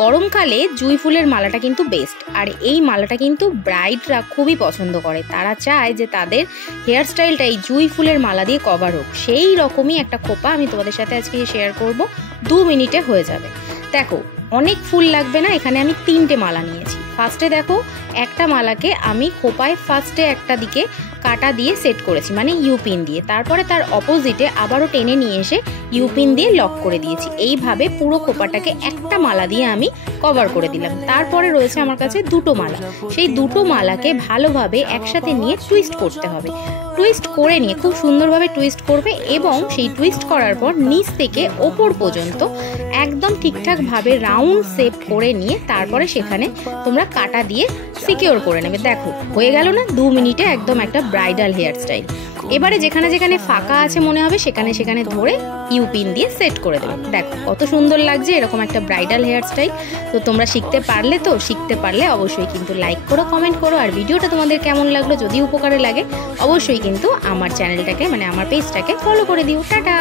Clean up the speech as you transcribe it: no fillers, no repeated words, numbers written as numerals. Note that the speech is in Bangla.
গরমকালে জুঁই ফুলের মালাটা কিন্তু বেস্ট, আর এই মালাটা কিন্তু ব্রাইডরা খুবই পছন্দ করে। তারা চায় যে তাদের হেয়ার স্টাইলটা এই জুঁই ফুলের মালা দিয়ে কভার হোক। সেই রকমই একটা খোপা আমি তোমাদের সাথে আজকে শেয়ার করব, 2 মিনিটে হয়ে যাবে। দেখো অনেক ফুল লাগবে না, এখানে আমি 3টে মালা নিয়েছি। ফার্স্টে দেখো একটা মালাকে আমি খোপায় ফার্স্টে একটা দিকে কাটা দিয়ে সেট করেছি, মানে ইউপিন দিয়ে। তারপরে তার অপোজিটে আবারও টেনে নিয়ে এসে ইউপিন দিয়ে লক করে দিয়েছি। এইভাবে পুরো খোপাটাকে একটা মালা দিয়ে আমি কভার করে দিলাম। তারপরে রয়েছে আমার কাছে 2টো মালা। সেই 2টো মালাকে ভালোভাবে একসাথে নিয়ে টুইস্ট করতে হবে। টুইস্ট করে নিয়ে খুব সুন্দরভাবে টুইস্ট করবে, এবং সেই টুইস্ট করার পর নিচ থেকে ওপর পর্যন্ত একদম ঠিকঠাকভাবে রাউন্ড শেপ করে নিয়ে তারপরে সেখানে তোমরা কাটা দিয়ে সিকিওর করে নেবে। দেখো হয়ে গেল না 2 মিনিটে একদম একটা ব্রাইডাল হেয়ার স্টাইল। এবারে যেখানে যেখানে ফাঁকা আছে মনে হবে সেখানে সেখানে ধরে ইউপিন দিয়ে সেট করে দেবে। দেখো কত সুন্দর লাগছে এরকম একটা ব্রাইডাল হেয়ার স্টাইল। তো তোমরা শিখতে পারলে, তো শিখতে পারলে অবশ্যই কিন্তু লাইক করো, কমেন্ট করো। আর ভিডিওটা তোমাদের কেমন লাগলো, যদি উপকারে লাগে অবশ্যই কিন্তু আমার চ্যানেলটাকে, মানে আমার পেজটাকে ফলো করে দিও। টাটা।